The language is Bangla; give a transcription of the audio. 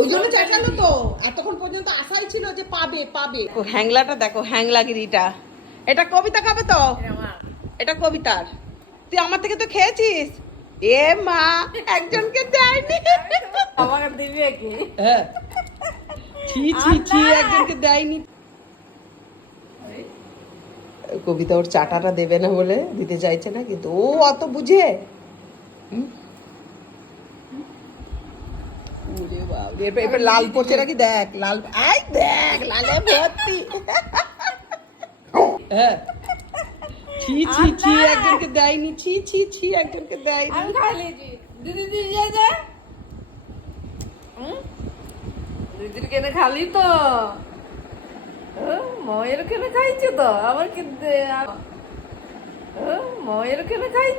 ওই জন্য চাইলাম তো, এতক্ষণ পর্যন্ত আশাই ছিল যে পাবে পাবে। হ্যাংলাটা দেখো, হ্যাংলাগিরিটা। এটা কবিতা খাবে তো, এটা কবিতার। তুই আমার থেকে তো খেয়েছিস। এ মা, একজনকে দেয়নি। আমাকে দিবে কি? হ্যাঁ, ছি ছি ছি, একজনকে দেয়নি। কবিতা ওর চাটাটা দেবে না বলে দিতে চাইছে না, কিন্তু ও অত বুঝে। ওরে বাবা, এরপর লাল পড়ছে নাকি দেখ, লাল, আই দেখ লালে ভর্তি। হ্যাঁ, ছি ছি ছি, একজনকে দেয়নি, ছি ছি ছি, একজনকে দেয়নি। আমি খাই লিয়েছি। দিদি দিয়ে যা। দিদির কেনে খালি তো, ময়ের কেনে খাইছো তো, আবার কিন্তু ময়ের কেনে খাইছো।